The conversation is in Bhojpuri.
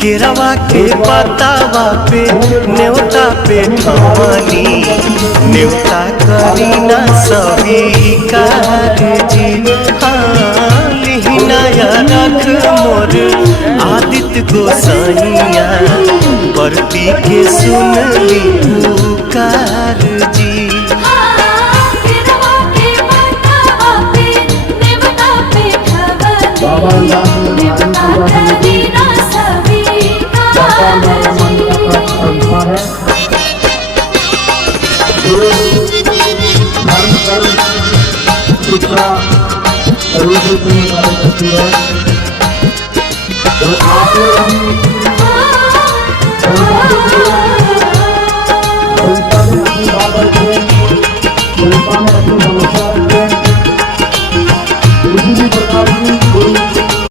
केरावा के पतावा पे न्योता पे ठवनी न्योता करी ना स्वीकार जी। हाँ लिहिनाया रख मोर आदित्य गोसाइया परती के सुन ली पुकार जी। प्रकार की